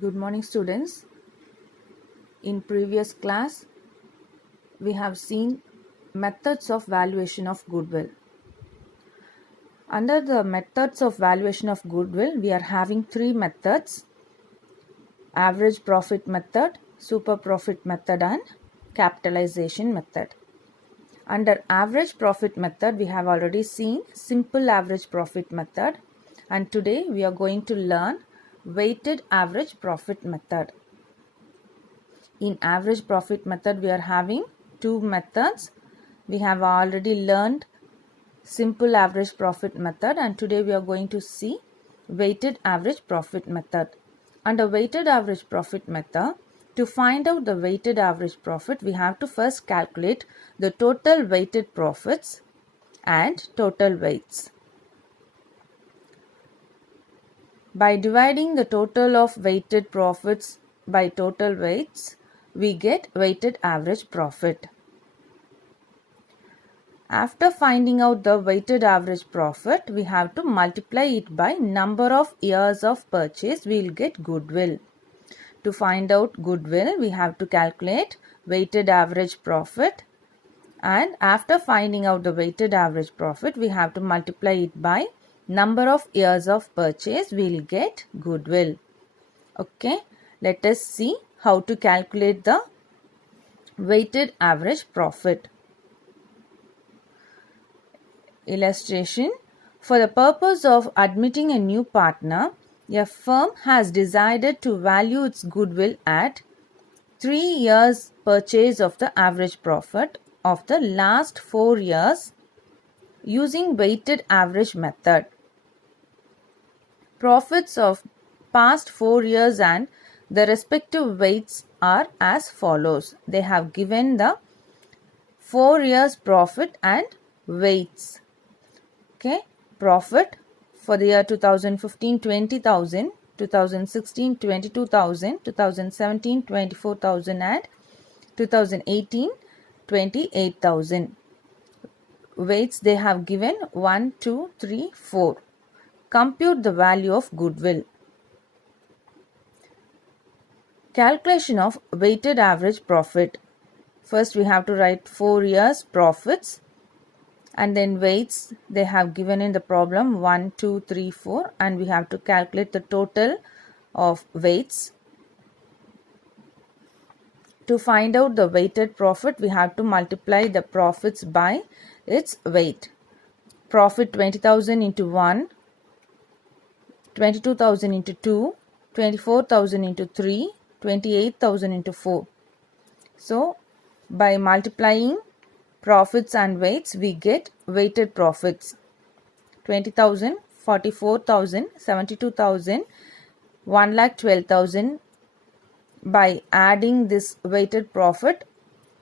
Good morning, students. In previous class, we have seen methods of valuation of goodwill. Under the methods of valuation of goodwill, we are having three methods: average profit method, super profit method, and capitalization method. Under average profit method, we have already seen simple average profit method, and today we are going to learn weighted average profit method. In average profit method, we are having two methods. We have already learned simple average profit method, and today we are going to see weighted average profit method. Under weighted average profit method, to find out the weighted average profit, we have to first calculate the total weighted profits and total weights. By dividing the total of weighted profits by total weights, we get weighted average profit. After finding out the weighted average profit, we have to multiply it by number of years of purchase. We will get goodwill. To find out goodwill, we have to calculate weighted average profit, and after finding out the weighted average profit, we have to multiply it by number of years of purchase. We will get goodwill. Okay, let us see how to calculate the weighted average profit. Illustration: for the purpose of admitting a new partner, a firm has decided to value its goodwill at 3 years purchase of the average profit of the last 4 years using weighted average method. Profits of past 4 years and the respective weights are as follows. They have given the 4 years profit and weights. Okay, profit for the year 2015 20,000, 2016 22,000, 2017 24,000, and 2018 28,000. Weights they have given 1, 2, 3, 4. Compute the value of goodwill. Calculation of weighted average profit. First we have to write 4 years profits, and then weights they have given in the problem 1, 2, 3, 4, and we have to calculate the total of weights. To find out the weighted profit, we have to multiply the profits by its weight. Profit 20,000 into 1, 22,000 into 2, 24,000 into 3, 28,000 into 4. So by multiplying profits and weights, we get weighted profits: 20,000, 44,000, 72,000, 1,12,000. By adding this weighted profit,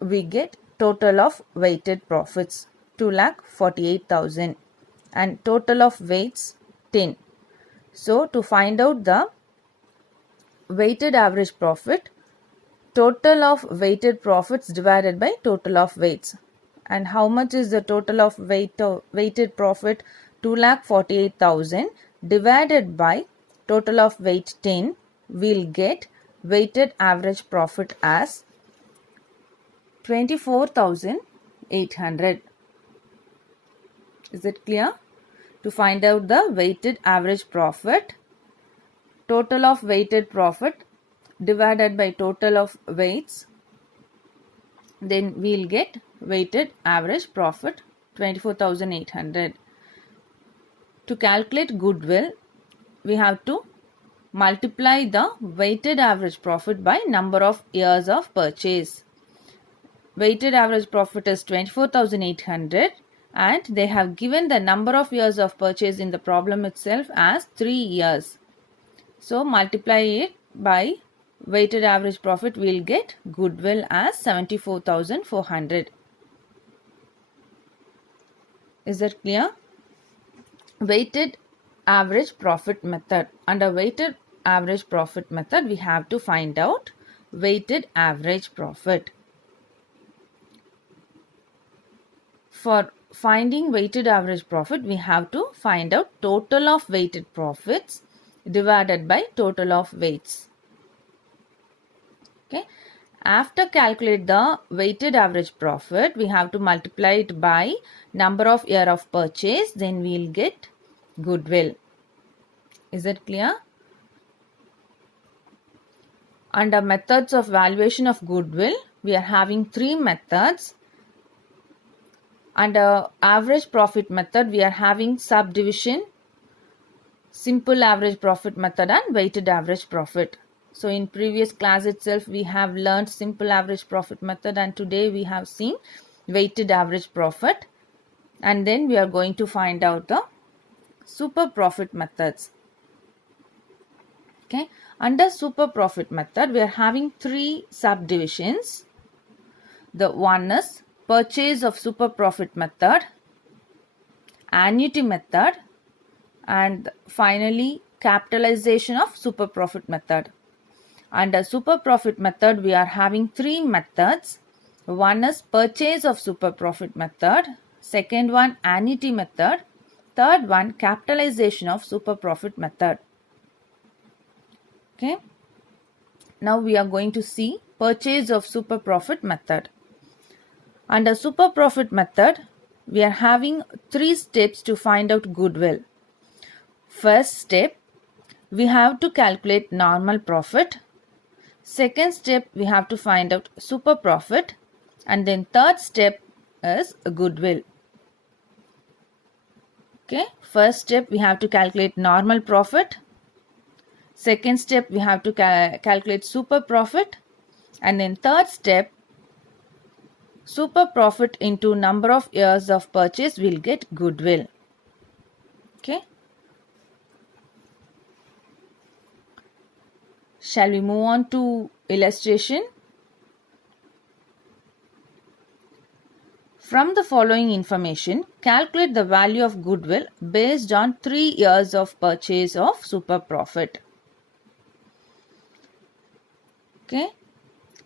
we get total of weighted profits 2,48,000 and total of weights 10. So to find out the weighted average profit, total of weighted profits divided by total of weights. And how much is the total of weighted profit? 2,48,000 divided by total of weight 10. We'll get weighted average profit as 24,800. Is it clear? To find out the weighted average profit, total of weighted profit divided by total of weights, then we'll get weighted average profit 24,800. To calculate goodwill, we have to multiply the weighted average profit by number of years of purchase. Weighted average profit is 24,800 and they have given the number of years of purchase in the problem itself as 3 years. So multiply it by weighted average profit, we will get goodwill as 74,400. Is that clear? Weighted average profit method. Under weighted average profit method, we have to find out weighted average profit. For finding weighted average profit, we have to find out total of weighted profits divided by total of weights. Okay. After calculate the weighted average profit, we have to multiply it by number of year of purchase, then we will get goodwill. Is it clear? Under methods of valuation of goodwill, we are having three methods. Under average profit method, we are having subdivision, simple average profit method and weighted average profit. So in previous class itself, we have learned simple average profit method, and today we have seen weighted average profit. And then we are going to find out the super profit methods. Okay. Under super profit method, we are having three subdivisions. The one is purchase of super profit method, annuity method, and finally capitalization of super profit method. Under super profit method, we are having three methods. One is purchase of super profit method, second one annuity method, third one capitalization of super profit method. Okay. Now we are going to see purchase of super profit method. Under super profit method, we are having three steps to find out goodwill. First step, we have to calculate normal profit. Second step, we have to find out super profit. And then third step is goodwill. Okay. First step, we have to calculate normal profit. Second step, we have to calculate super profit. And then third step, super profit into number of years of purchase will get goodwill. Okay. Shall we move on to illustration? From the following information, calculate the value of goodwill based on 3 years of purchase of super profit. Okay.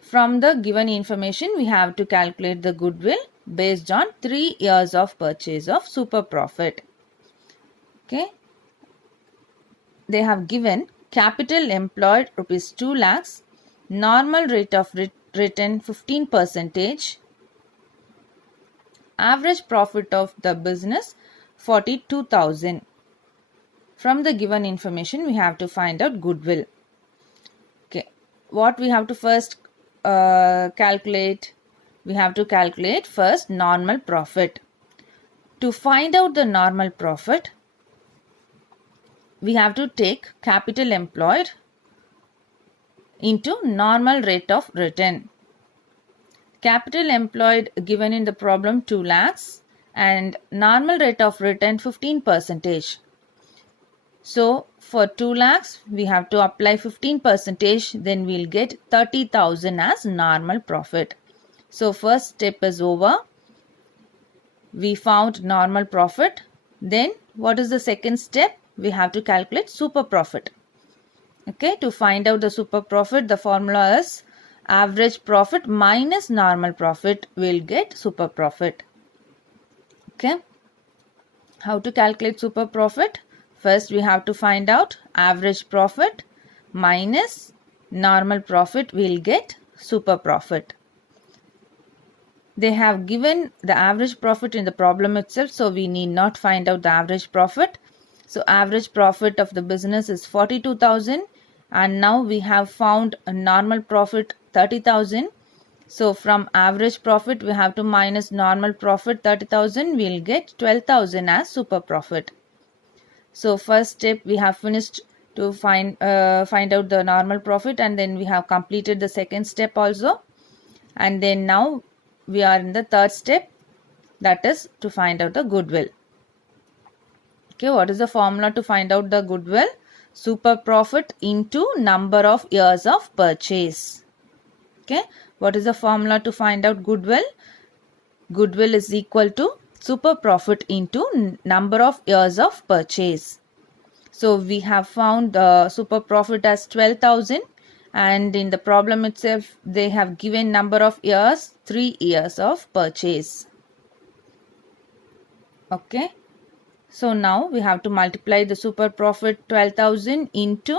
From the given information, we have to calculate the goodwill based on 3 years of purchase of super profit. Okay. They have given capital employed rupees 2 lakhs, normal rate of return 15%, average profit of the business 42,000. From the given information, we have to find out goodwill. Okay. What we have to first calculate? We have to calculate first normal profit. To find out the normal profit, we have to take capital employed into normal rate of return. Capital employed given in the problem 2 lakhs and normal rate of return 15%. So for 2 lakhs, we have to apply 15%, then we'll get 30,000 as normal profit. So first step is over. We found normal profit. Then what is the second step? We have to calculate super profit. Okay, to find out the super profit, the formula is average profit minus normal profit will get super profit. Okay, how to calculate super profit? First, we have to find out average profit minus normal profit will get super profit. They have given the average profit in the problem itself, so we need not find out the average profit. So average profit of the business is 42,000, and now we have found a normal profit 30,000. So from average profit, we have to minus normal profit 30,000, we will get 12,000 as super profit. So first step we have finished to find out the normal profit, and then we have completed the second step also. And then now we are in the third step, that is to find out the goodwill. Okay, what is the formula to find out the goodwill? Super profit into number of years of purchase. Okay, what is the formula to find out goodwill? Goodwill is equal to super profit into number of years of purchase. So we have found the super profit as 12,000, and in the problem itself they have given number of years 3 years of purchase. Okay, so now we have to multiply the super profit 12,000 into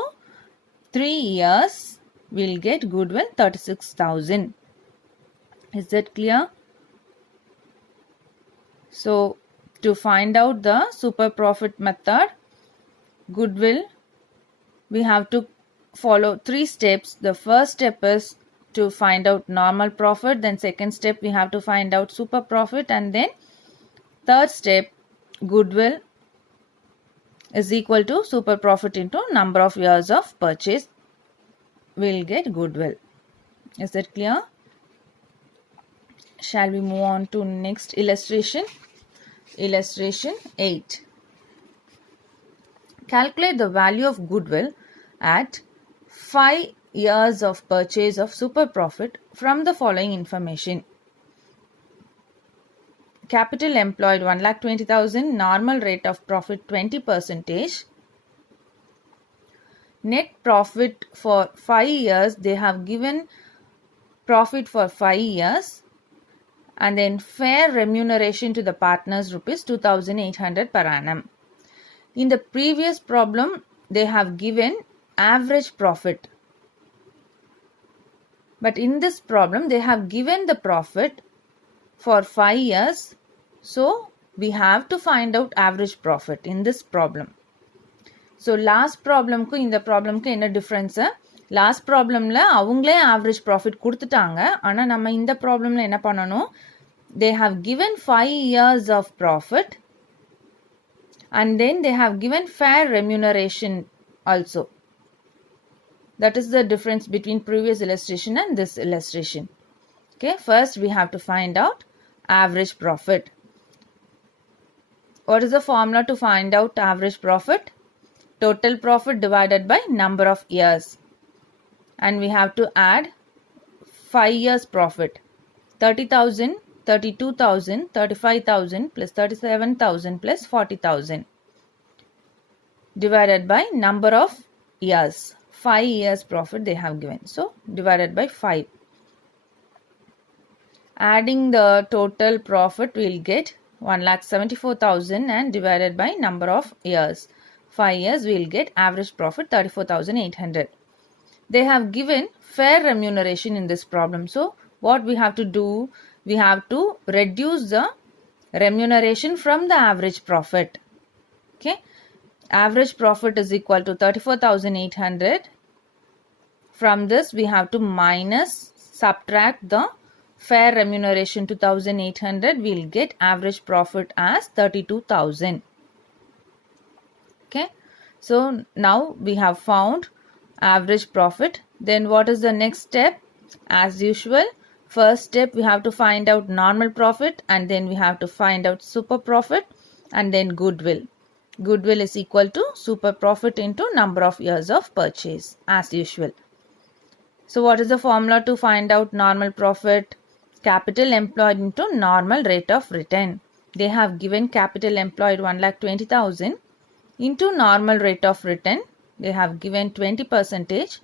3 years, we'll get goodwill 36,000. Is that clear? So to find out the super profit method, goodwill, we have to follow 3 steps. The first step is to find out normal profit, then second step we have to find out super profit, and then third step, goodwill is equal to super profit into number of years of purchase. We'll get goodwill. Is that clear? Shall we move on to next illustration? Illustration 8. Calculate the value of goodwill at 5 years of purchase of super profit from the following information. Capital employed 1,20,000, normal rate of profit 20%. Net profit for 5 years, they have given profit for 5 years, and then fair remuneration to the partners rupees 2,800 per annum. In the previous problem, they have given average profit. But in this problem, they have given the profit for 5 years. So, we have to find out average profit in this problem. So, last problem ku இந்த problem ku என்ன difference? Last problemல அவங்களே average profit கொடுத்துட்டாங்க. ஆனா நம்ம இந்த problemல என்ன பண்ணணும்? They have given 5 years of profit, and then they have given fair remuneration also. That is the difference between previous illustration and this illustration. Okay, first we have to find out average profit. What is the formula to find out average profit? Total profit divided by number of years. And we have to add 5 years profit. 30,000, 32,000, 35,000 plus 37,000 plus 40,000 divided by number of years. 5 years profit they have given. So, divided by 5. Adding the total profit, we will get 1,74,000 and divided by number of years. 5 years, we will get average profit 34,800. They have given fair remuneration in this problem. So, what we have to do? We have to reduce the remuneration from the average profit. Okay. Average profit is equal to 34,800. From this, we have to subtract the fair remuneration 2,800. We will get average profit as 32,000. Okay. So, now we have found average profit. Then what is the next step? As usual, first step we have to find out normal profit, and then we have to find out super profit, and then goodwill. Goodwill is equal to super profit into number of years of purchase as usual. So what is the formula to find out normal profit? Capital employed into normal rate of return. They have given capital employed 1,20,000 into normal rate of return. They have given 20%.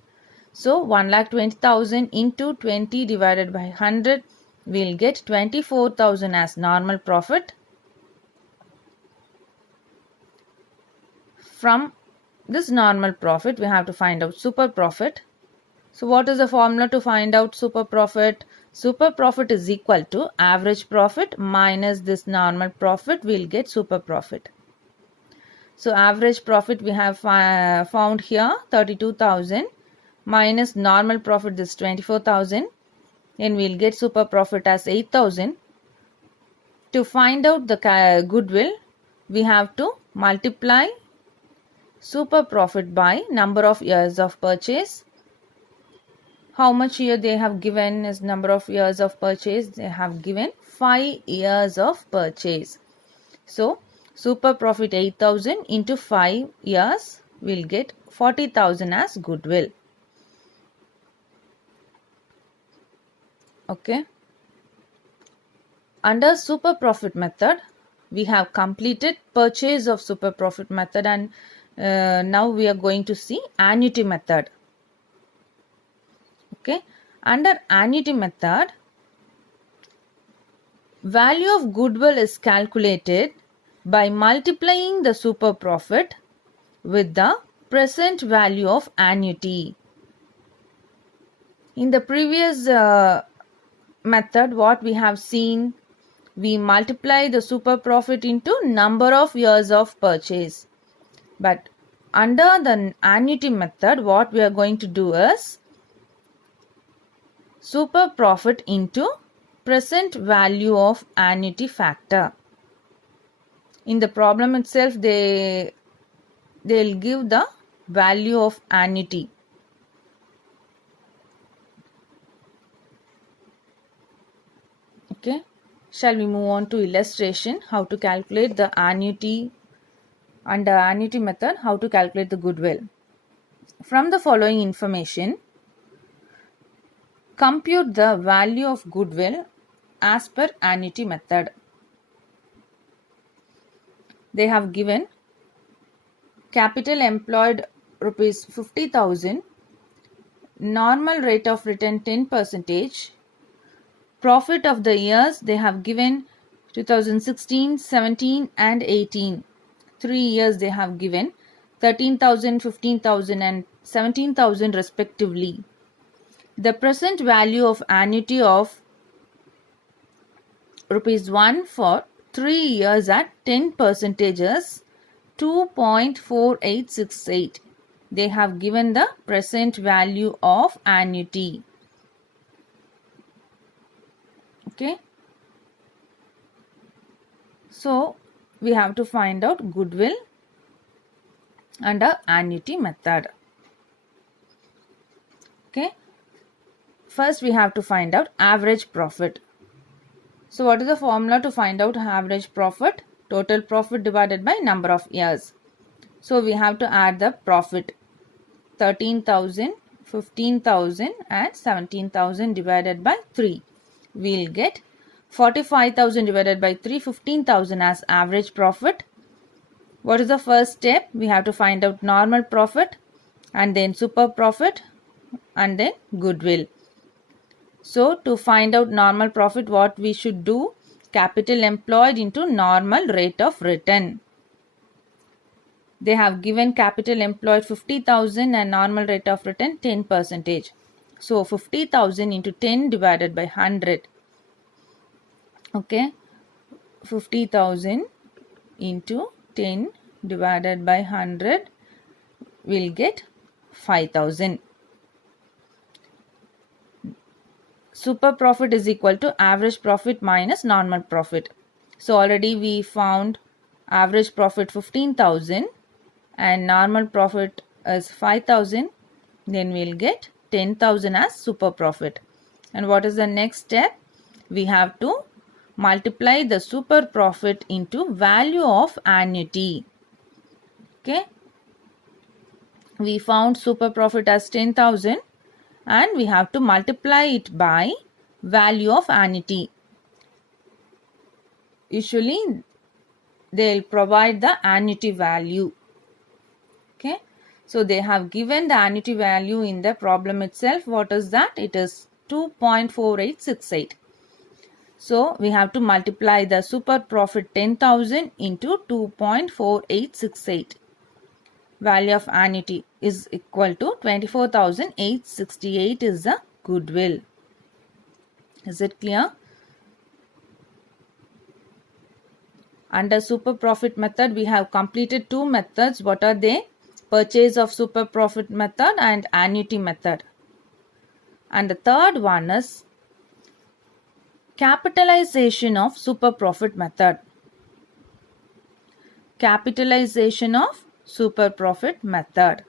So 1,20,000 into 20 divided by 100, we will get 24,000 as normal profit. From this normal profit, we have to find out super profit. So what is the formula to find out super profit? Super profit is equal to average profit minus this normal profit. We will get super profit. So average profit we have found here 32,000 minus normal profit is 24,000. Then we will get super profit as 8,000. To find out the goodwill, we have to multiply super profit by number of years of purchase. How much here they have given is number of years of purchase? They have given 5 years of purchase. So, super profit 8,000 into 5 years, we will get 40,000 as goodwill. Okay. Under super profit method, we have completed purchase of super profit method, and now we are going to see annuity method. Okay. Under annuity method, value of goodwill is calculated by multiplying the super profit with the present value of annuity. In the previous method, what we have seen, we multiply the super profit into number of years of purchase. But under the annuity method, what we are going to do is super profit into present value of annuity factor. In the problem itself, they'll give the value of annuity. Okay, shall we move on to illustration, how to calculate the annuity, under annuity method, how to calculate the goodwill. From the following information, compute the value of goodwill as per annuity method. They have given capital employed rupees 50,000, normal rate of return 10%, profit of the years they have given 2016, 17 and 18. 3 years they have given 13,000, 15,000 and 17,000 respectively. The present value of annuity of rupees 1 for 3 years at 10% is 2.4868. They have given the present value of annuity. Okay. So, we have to find out goodwill under annuity method. Okay. First, we have to find out average profit. So, what is the formula to find out average profit? Total profit divided by number of years. So, we have to add the profit. 13,000, 15,000 and 17,000 divided by 3. We will get 45,000 divided by 3, 15,000 as average profit. What is the first step? We have to find out normal profit and then super profit and then goodwill. So, to find out normal profit, what we should do? Capital employed into normal rate of return. They have given capital employed 50,000 and normal rate of return 10%. So, 50,000 into 10 divided by 100. Okay. 50,000 into 10 divided by 100 will get 5,000. Super profit is equal to average profit minus normal profit. So, already we found average profit 15,000 and normal profit is 5,000. Then we will get 10,000 as super profit. And what is the next step? We have to multiply the super profit into value of annuity. Okay. We found super profit as 10,000 and we have to multiply it by value of annuity. Usually they will provide the annuity value. Okay. So, they have given the annuity value in the problem itself. What is that? It is 2.4868. So, we have to multiply the super profit 10,000 into 2.4868. Value of annuity is equal to 24,868 is the goodwill. Is it clear? Under super profit method, we have completed 2 methods. What are they? Purchase of super profit method and annuity method. And the third one is capitalization of super profit method. Capitalization of super profit method.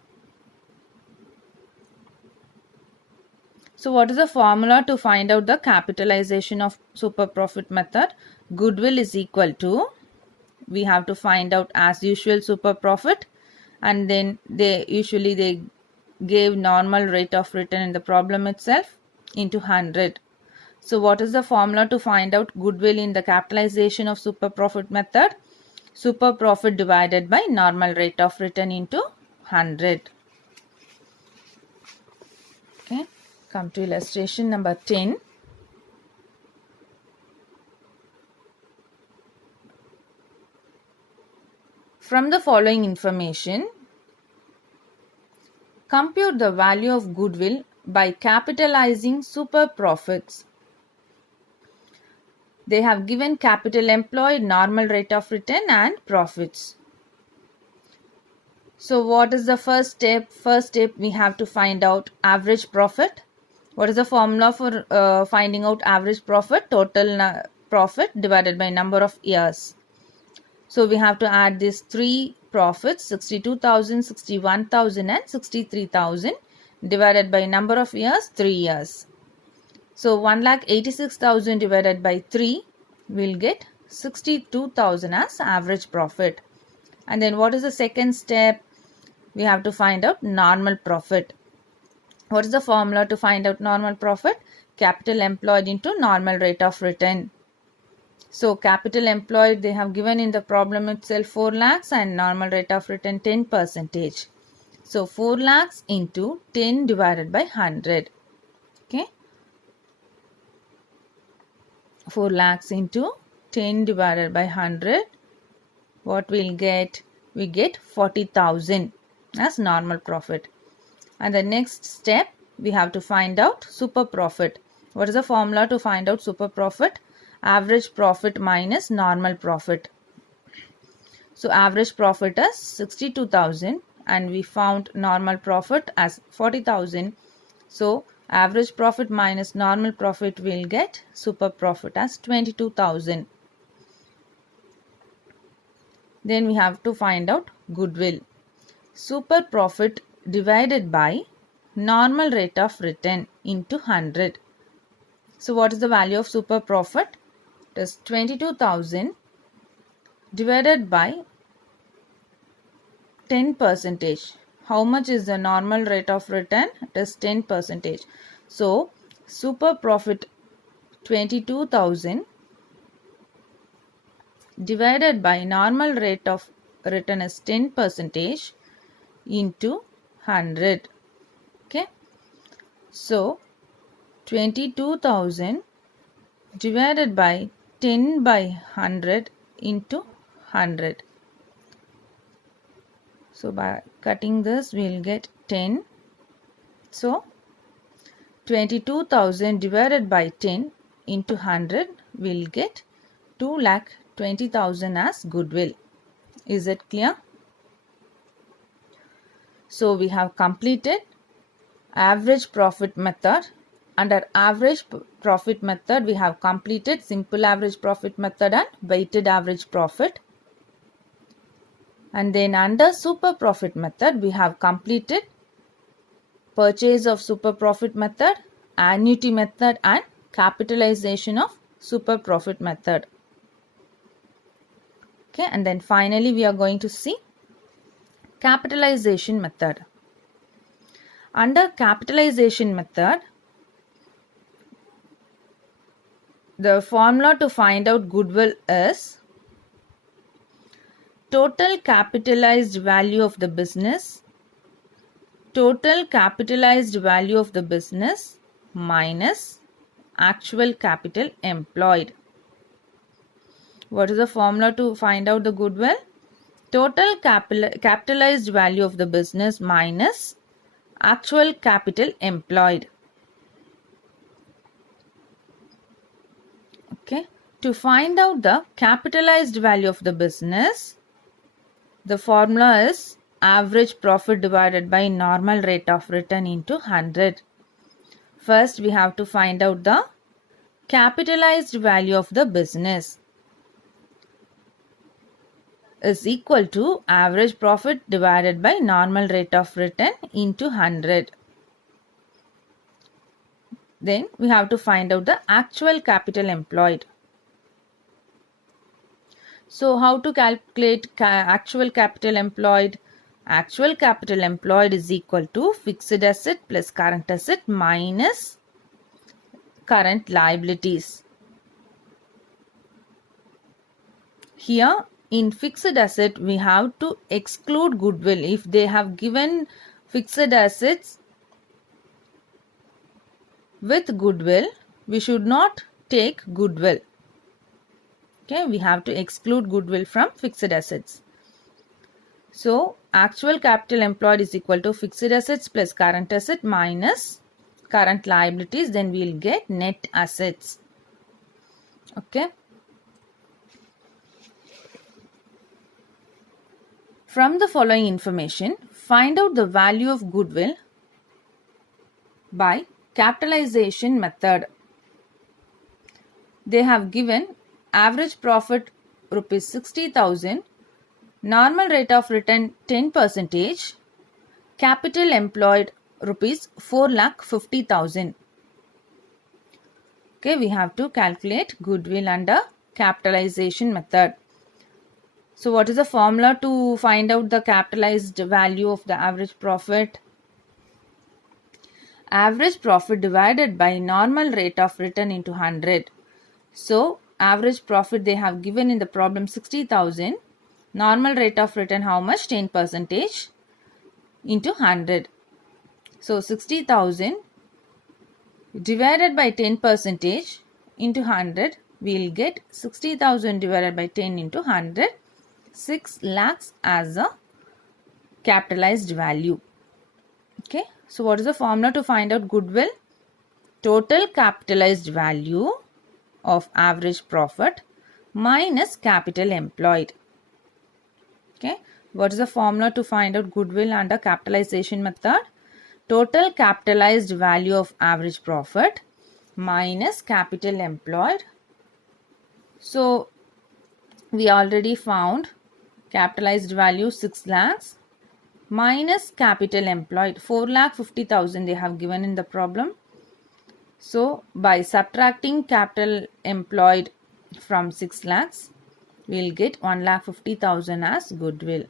So, what is the formula to find out the capitalization of super profit method? Goodwill is equal to, we have to find out as usual super profit, and then they gave normal rate of return in the problem itself into 100. So, what is the formula to find out goodwill in the capitalization of super profit method? Super profit divided by normal rate of return into 100. Okay, come to illustration number 10. From the following information, compute the value of goodwill by capitalizing super profits. They have given capital employed, normal rate of return and profits. So what is the first step? First step, we have to find out average profit. What is the formula for finding out average profit? Total profit divided by number of years. So we have to add these three profits, 62,000, 61,000 and 63,000 divided by number of years, 3 years. So 1,86,000 divided by 3 will get 62,000 as average profit. And then what is the second step? We have to find out normal profit. What is the formula to find out normal profit? Capital employed into normal rate of return. So capital employed, they have given in the problem itself 4 lakhs and normal rate of return 10%. So 4 lakhs into 10 divided by 100. Okay. 4 lakhs into 10 divided by 100. What we'll get? We get 40,000 as normal profit. And the next step, we have to find out super profit. What is the formula to find out super profit? Average profit minus normal profit. So average profit is 62,000 and we found normal profit as 40,000. So average profit minus normal profit will get super profit as 22,000. Then we have to find out goodwill. Super profit divided by normal rate of return into 100. So what is the value of super profit? It is 22,000 divided by 10%. How much is the normal rate of return? It is 10%. So super profit 22,000 divided by normal rate of return is 10% into 100. Okay. So 22,000 divided by 10 by 100 into 100. So by cutting this we will get 10. So 22,000 divided by 10 into 100 will get 2,20,000 as goodwill. Is it clear? So we have completed average profit method. Under average profit method, we have completed simple average profit method and weighted average profit. And then under super profit method, we have completed purchase of super profit method, annuity method and capitalization of super profit method. Okay, and then finally we are going to see capitalization method. Under capitalization method, the formula to find out goodwill is total capitalized value of the business, total capitalized value of the business minus actual capital employed. What is the formula to find out the goodwill? Total capitalized value of the business minus actual capital employed. Okay. To find out the capitalized value of the business, the formula is average profit divided by normal rate of return into 100. First, we have to find out the capitalized value of the business is equal to average profit divided by normal rate of return into 100. Then we have to find out the actual capital employed. So how to calculate actual capital employed? Actual capital employed is equal to fixed asset plus current asset minus current liabilities. Here in fixed asset we have to exclude goodwill. If they have given fixed assets with goodwill, we should not take goodwill. Okay, we have to exclude goodwill from fixed assets. So actual capital employed is equal to fixed assets plus current asset minus current liabilities, then we will get net assets. Okay. From the following information, find out the value of goodwill by capitalization method. They have given average profit rupees 60,000, normal rate of return 10%, capital employed rupees 4,50,000. Okay, we have to calculate goodwill under capitalization method. So what is the formula to find out the capitalized value of the average profit? Average profit divided by normal rate of return into 100. So average profit they have given in the problem 60,000. Normal rate of return how much? 10% into 100. So 60,000 divided by 10% into 100. We will get 60,000 divided by 10 into 100. 6 lakhs as a capitalized value. Okay. So what is the formula to find out goodwill? Total capitalized value of average profit minus capital employed. Okay. What is the formula to find out goodwill under capitalization method? Total capitalized value of average profit minus capital employed. So we already found capitalized value 6 lakhs minus capital employed 4,50,000 they have given in the problem. So by subtracting capital employed from 6 lakhs, we will get 1,50,000 as goodwill.